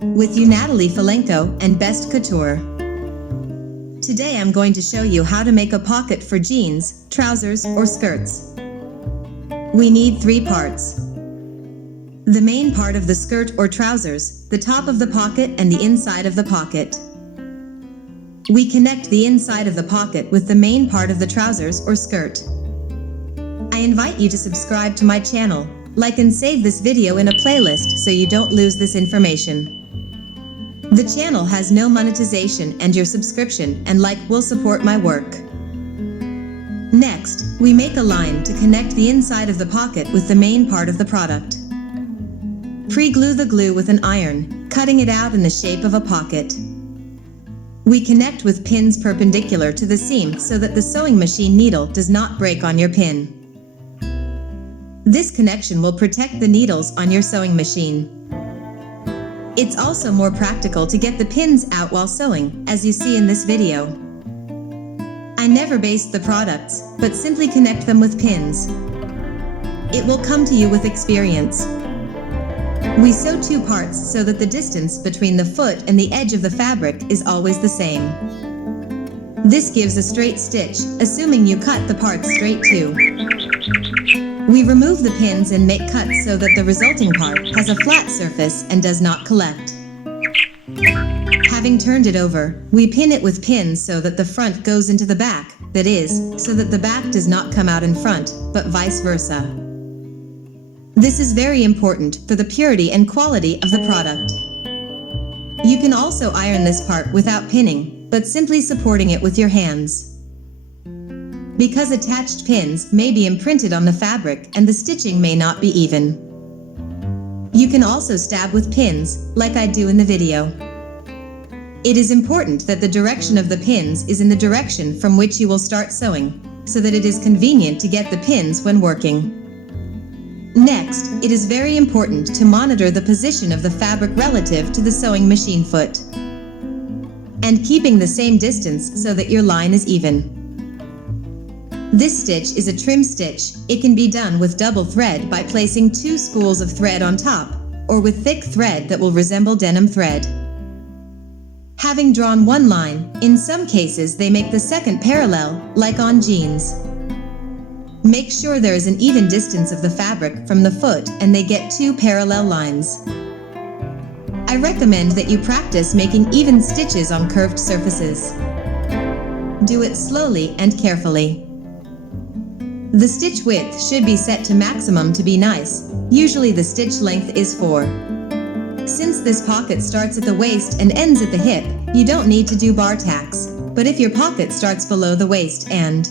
With you, Natalie Falenko and Best Couture. Today I'm going to show you how to make a pocket for jeans, trousers, or skirts. We need 3 parts. The main part of the skirt or trousers, the top of the pocket and the inside of the pocket. We connect the inside of the pocket with the main part of the trousers or skirt. I invite you to subscribe to my channel, like and save this video in a playlist so you don't lose this information. The channel has no monetization and your subscription and like will support my work. Next, we make a line to connect the inside of the pocket with the main part of the product. Pre-glue the glue with an iron, cutting it out in the shape of a pocket. We connect with pins perpendicular to the seam so that the sewing machine needle does not break on your pin. This connection will protect the needles on your sewing machine. It's also more practical to get the pins out while sewing, as you see in this video. I never baste the products, but simply connect them with pins. It will come to you with experience. We sew 2 parts so that the distance between the foot and the edge of the fabric is always the same. This gives a straight stitch, assuming you cut the parts straight too. We remove the pins and make cuts so that the resulting part has a flat surface and does not collect. Having turned it over, we pin it with pins so that the front goes into the back, that is, so that the back does not come out in front, but vice versa. This is very important for the purity and quality of the product. You can also iron this part without pinning, but simply supporting it with your hands. Because attached pins may be imprinted on the fabric and the stitching may not be even. You can also stab with pins, like I do in the video. It is important that the direction of the pins is in the direction from which you will start sewing, so that it is convenient to get the pins when working. Next, it is very important to monitor the position of the fabric relative to the sewing machine foot, and keeping the same distance so that your line is even. This stitch is a trim stitch. It can be done with double thread by placing 2 spools of thread on top, or with thick thread that will resemble denim thread. Having drawn one line, in some cases they make the second parallel, like on jeans. Make sure there is an even distance of the fabric from the foot and they get 2 parallel lines. I recommend that you practice making even stitches on curved surfaces. Do it slowly and carefully. The stitch width should be set to maximum to be nice. Usually the stitch length is 4. Since this pocket starts at the waist and ends at the hip, you don't need to do bar tacks. But if your pocket starts below the waist and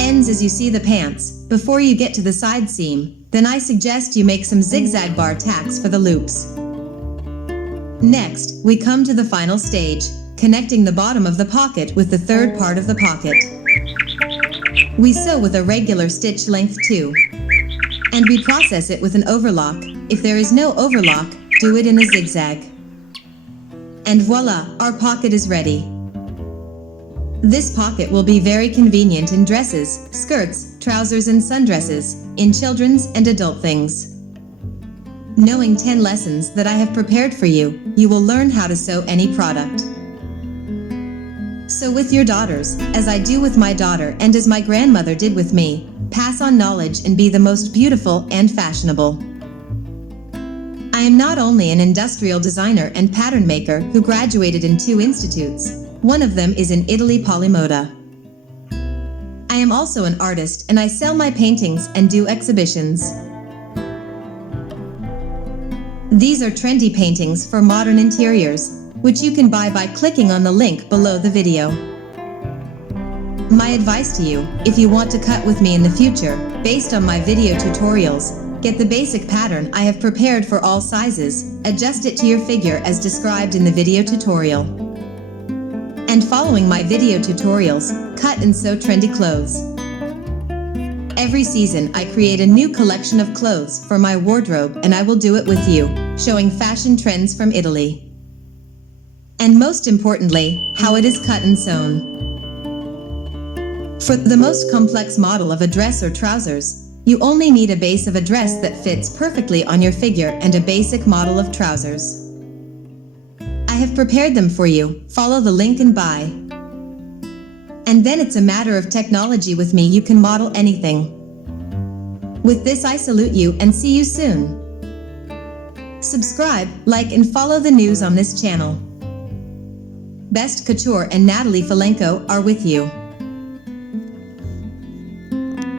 ends as you see the pants, before you get to the side seam, then I suggest you make some zigzag bar tacks for the loops. Next, we come to the final stage, connecting the bottom of the pocket with the third part of the pocket. We sew with a regular stitch length 2. And we process it with an overlock. If there is no overlock, do it in a zigzag. And voila, our pocket is ready. This pocket will be very convenient in dresses, skirts, trousers and sundresses, in children's and adult things. Knowing 10 lessons that I have prepared for you, you will learn how to sew any product. So with your daughters, as I do with my daughter and as my grandmother did with me, pass on knowledge and be the most beautiful and fashionable. I am not only an industrial designer and pattern maker who graduated in 2 institutes. One of them is in Italy, Polimoda. I am also an artist and I sell my paintings and do exhibitions. These are trendy paintings for modern interiors, which you can buy by clicking on the link below the video. My advice to you, if you want to cut with me in the future, based on my video tutorials, get the basic pattern I have prepared for all sizes, adjust it to your figure as described in the video tutorial. And following my video tutorials, cut and sew trendy clothes. Every season I create a new collection of clothes for my wardrobe and I will do it with you, showing fashion trends from Italy. And most importantly, how it is cut and sewn. For the most complex model of a dress or trousers, you only need a base of a dress that fits perfectly on your figure and a basic model of trousers. I have prepared them for you. Follow the link and buy. And then it's a matter of technology. With me you can model anything. With this I salute you and see you soon. Subscribe, like and follow the news on this channel. Best Couture and Natalie Falenko are with you.